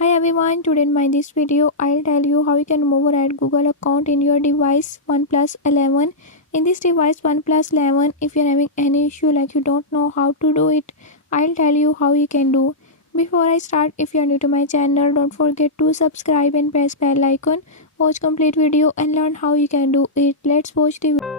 Hi everyone, today in my this video I'll tell you how you can override Google account in your device OnePlus 11. In this device OnePlus 11, if you're having any issue like you don't know how to do it, I'll tell you how you can do. Before I start, if you're new to my channel, don't forget to subscribe and press bell icon. Watch complete video and learn how you can do it. Let's watch the video.